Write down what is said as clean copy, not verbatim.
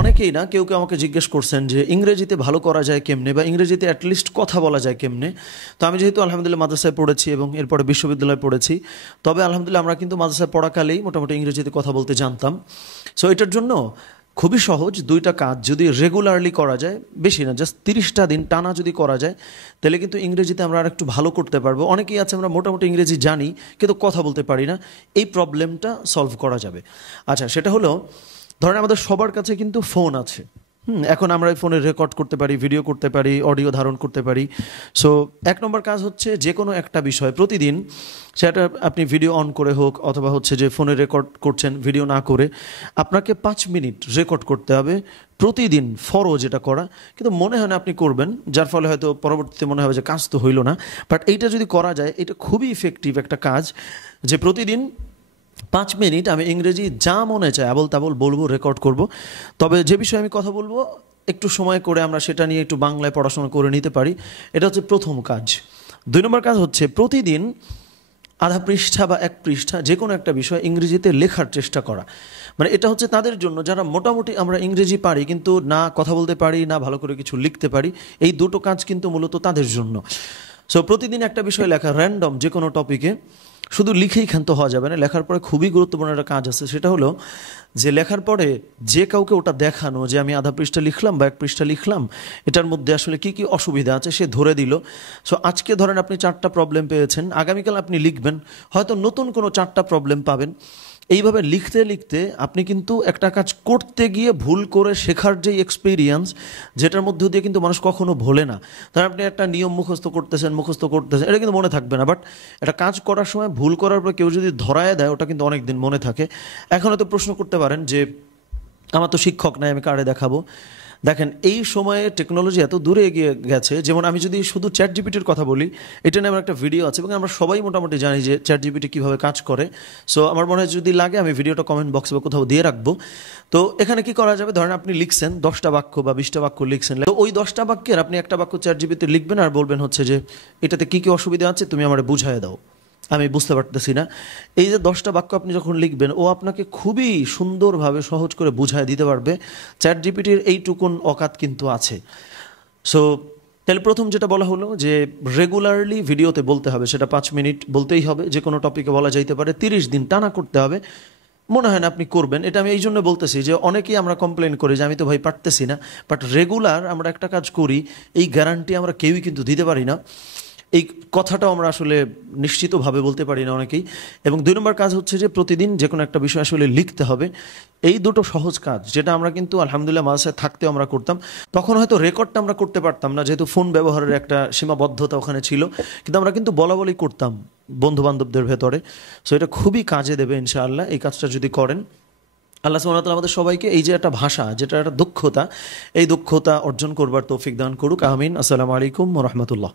অনেকেই না কেউ কেউ আমাকে জিজ্ঞেস করছেন যে ইংরেজিতে ভালো করা যায় কেমনে বা ইংরেজিতে অ্যাটলিস্ট কথা বলা যায় কেমনে। তো আমি যেহেতু আলহামদুলিল্লাহ মাদ্রাসায় পড়েছি এবং এরপরে বিশ্ববিদ্যালয়ে পড়েছি, তবে আলহামদুলিল্লাহ আমরা কিন্তু মাদ্রাসায় পড়াকালেই মোটামুটি ইংরেজিতে কথা বলতে জানতাম। সো এটার জন্য খুবই সহজ দুইটা কাজ যদি রেগুলারলি করা যায়, বেশি না, জাস্ট 30টা দিন টানা যদি করা যায়, তাহলে কিন্তু ইংরেজিতে আমরা আর একটু ভালো করতে পারবো। অনেকেই আছে আমরা মোটামুটি ইংরেজি জানি কিন্তু কথা বলতে পারি না, এই প্রবলেমটা সলভ করা যাবে। আচ্ছা, সেটা হলো ধরেন আমাদের সবার কাছে কিন্তু ফোন আছে। এখন আমরা এই ফোনে রেকর্ড করতে পারি, ভিডিও করতে পারি, অডিও ধারণ করতে পারি। সো 1 নম্বর কাজ হচ্ছে যে কোনো একটা বিষয় প্রতিদিন, সেটা আপনি ভিডিও অন করে হোক অথবা হচ্ছে যে ফোনে রেকর্ড করছেন ভিডিও না করে, আপনাকে 5 মিনিট রেকর্ড করতে হবে প্রতিদিন। ফরজ এটা করা, কিন্তু মনে হয় না আপনি করবেন, যার ফলে হয়তো পরবর্তীতে মনে হবে যে কাজ তো হইল না। বাট এইটা যদি করা যায়, এটা খুবই ইফেক্টিভ একটা কাজ, যে প্রতিদিন 5 মিনিট আমি ইংরেজি যা মনে চায় আবল তাবল বলবো, রেকর্ড করব। তবে যে বিষয়ে আমি কথা বলবো একটু সময় করে আমরা সেটা নিয়ে একটু বাংলায় পড়াশোনা করে নিতে পারি। এটা হচ্ছে প্রথম কাজ। 2 নম্বর কাজ হচ্ছে প্রতিদিন আধা পৃষ্ঠা বা 1 পৃষ্ঠা যে কোনো একটা বিষয় ইংরেজিতে লেখার চেষ্টা করা। মানে এটা হচ্ছে তাদের জন্য যারা মোটামুটি আমরা ইংরেজি পারি কিন্তু না কথা বলতে পারি না ভালো করে কিছু লিখতে পারি। এই দুটো কাজ কিন্তু মূলত তাদের জন্য। সো প্রতিদিন একটা বিষয় লেখা, র্যান্ডম যে কোনো টপিকে। শুধু লিখেই ক্ষান্ত হওয়া যাবে না, লেখার পরে খুবই গুরুত্বপূর্ণ একটা কাজ আছে, সেটা হলো যে লেখার পরে যে কাউকে ওটা দেখানো যে আমি আধা পৃষ্ঠা লিখলাম বা 1 পৃষ্ঠা লিখলাম, এটার মধ্যে আসলে কি কি অসুবিধা আছে সে ধরে দিল। সো আজকে ধরেন আপনি 4টা প্রবলেম পেয়েছেন, আগামীকাল আপনি লিখবেন, হয়তো নতুন কোনো 4টা প্রবলেম পাবেন। এইভাবে লিখতে লিখতে আপনি কিন্তু একটা কাজ করতে গিয়ে ভুল করে শেখার যেই এক্সপিরিয়েন্স, যেটার মধ্যে দিয়ে কিন্তু মানুষ কখনো ভোলে না। ধরেন আপনি একটা নিয়ম মুখস্থ করতেছেন, এটা কিন্তু মনে থাকবে না, বাট একটা কাজ করার সময় ভুল করার পর কেউ যদি ধরায় দেয়, ওটা কিন্তু অনেক দিন মনে থাকে। এখন হয়তো প্রশ্ন করতে পারেন যে আমার তো শিক্ষক নাই, আমি কারে দেখাবো? দেখেন, এই সময়ে টেকনোলজি এত দূরে এগিয়ে গেছে। যেমন আমি যদি শুধু চ্যাট জিপিটির কথা বলি, এটা নিয়ে আমার একটা ভিডিও আছে এবং আমরা সবাই মোটামুটি জানি যে চ্যাট জিপিটি কীভাবে কাজ করে। সো আমার মনে হয় যদি লাগে আমি ভিডিওটা কমেন্ট বক্সে বা কোথাও দিয়ে রাখবো। তো এখানে কি করা যাবে, ধরেন আপনি লিখছেন 10টা বাক্য বা 20টা বাক্য লিখছেন, তো ওই 10টা বাক্যের আপনি একটা বাক্য চ্যাট জিপিটি লিখবেন আর বলবেন হচ্ছে যে এটাতে কী কী অসুবিধা আছে তুমি আমার বুঝায় দাও, আমি বুঝতে পারতেছি না। এই যে 10টা বাক্য আপনি যখন লিখবেন, ও আপনাকে খুবই সুন্দরভাবে সহজ করে বুঝায় দিতে পারবে। চ্যাট জিপিটির এইটুকুন অকাত কিন্তু আছে। সো তাহলে প্রথম যেটা বলা হলো যে রেগুলারলি ভিডিওতে বলতে হবে, সেটা 5 মিনিট বলতেই হবে, যে কোনো টপিকে বলা যাইতে পারে, 30 দিন টানা করতে হবে। মনে হয় না আপনি করবেন। এটা আমি এই জন্য বলতেছি যে অনেকেই আমরা কমপ্লেন করি যে আমি তো ভাই পারতেছি না, বাট রেগুলার আমরা একটা কাজ করি, এই গ্যারান্টি আমরা কেউই কিন্তু দিতে পারি না। এই কথাটাও আমরা আসলে নিশ্চিতভাবে বলতে পারি না অনেকেই। এবং 2 নম্বর কাজ হচ্ছে যে প্রতিদিন যে কোনো একটা বিষয় আসলে লিখতে হবে। এই দুটো সহজ কাজ, যেটা আমরা কিন্তু আলহামদুলিল্লাহ মাদ্রাসায় থাকতেও আমরা করতাম। তখন হয়তো রেকর্ডটা আমরা করতে পারতাম না, যেহেতু ফোন ব্যবহারের একটা সীমাবদ্ধতা ওখানে ছিল, কিন্তু আমরা কিন্তু বলা বলি করতাম বন্ধু বান্ধবদের ভেতরে। সো এটা খুবই কাজে দেবে ইনশাআল্লাহ এই কাজটা যদি করেন। আল্লাহ সুবহানাহু ওয়া তাআলা আমাদের সবাইকে এই যে একটা ভাষা, যেটা একটা দক্ষতা, এই দক্ষতা অর্জন করবার তৌফিক দান করুক, আমিন। আসসালামু আলাইকুম ওয়া রাহমাতুল্লাহ।